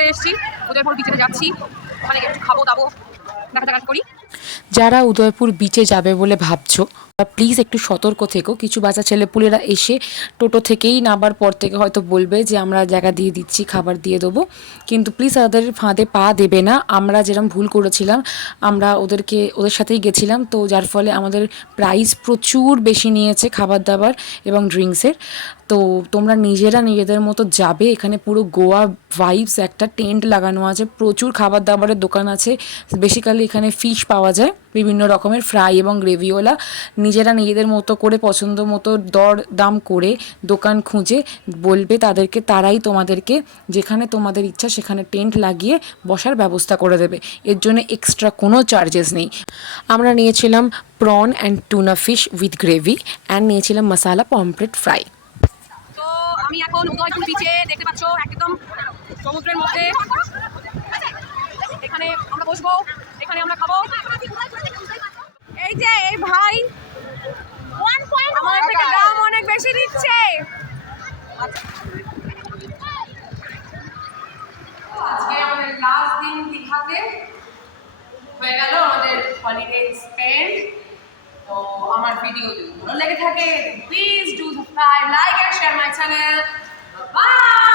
চলে এসেছি, উদয়পুর বিচে যাচ্ছি, ওখানে একটু খাবো দাবো, দেখা করি। যারা উদয়পুর বিচে যাবে বলে ভাবছো, প্লিজ একটু সতর্ক থেকো। কিছু বাচ্চা ছেলেপুলেরা এসে টোটো থেকেই নামার পর থেকে হয়তো বলবে যে আমরা জায়গা দিয়ে দিচ্ছি, খাবার দিয়ে দেবো, কিন্তু প্লিজ তাদের ফাঁদে পা দেবে না। আমরা যেরকম ভুল করেছিলাম, আমরা ওদের সাথেই গেছিলাম, তো যার ফলে আমাদের প্রাইস প্রচুর বেশি নিয়েছে খাবার দাবার এবং ড্রিঙ্কসের। তো তোমরা নিজেদের মতো যাবে। এখানে পুরো গোয়া ভাইবস, একটা টেন্ট লাগানো আছে, প্রচুর খাবার দাবারের দোকান আছে। বেসিক্যালি এখানে ফিশ পাওয়া যায়, বিভিন্ন রকমের ফ্রাই এবং গ্রেভিওয়ালা। নিজেদের মতো করে পছন্দ মতো দর দাম করে দোকান খুঁজে বলবে তাদেরকে, তারাই তোমাদেরকে যেখানে তোমাদের ইচ্ছা সেখানে টেন্ট লাগিয়ে বসার ব্যবস্থা করে দেবে। এর জন্য এক্সট্রা কোনো চার্জেস নেই। আমরা নিয়েছিলাম prawn and tuna fish with gravy and নিয়েছিলাম মশালা পমফ্রেট ফ্রাই। তো আমি এখন উদয়পুর বিচে, দেখতে পাচ্ছ একদম সমুদ্রের মধ্যে। এখানে আমরা বসবো, এখানে আমরা খাবো। এই যে এই ভাই আমাদের থেকে দাম অনেক বেশি দিচ্ছে। আজকে আমাদের লাস্ট দিন দীঘাতে হয়ে গেল আমাদের হলিডে স্পেন্ড। তো আমার ভিডিও যদি ভালো লেগে থাকে please do subscribe, like and share my channel. By.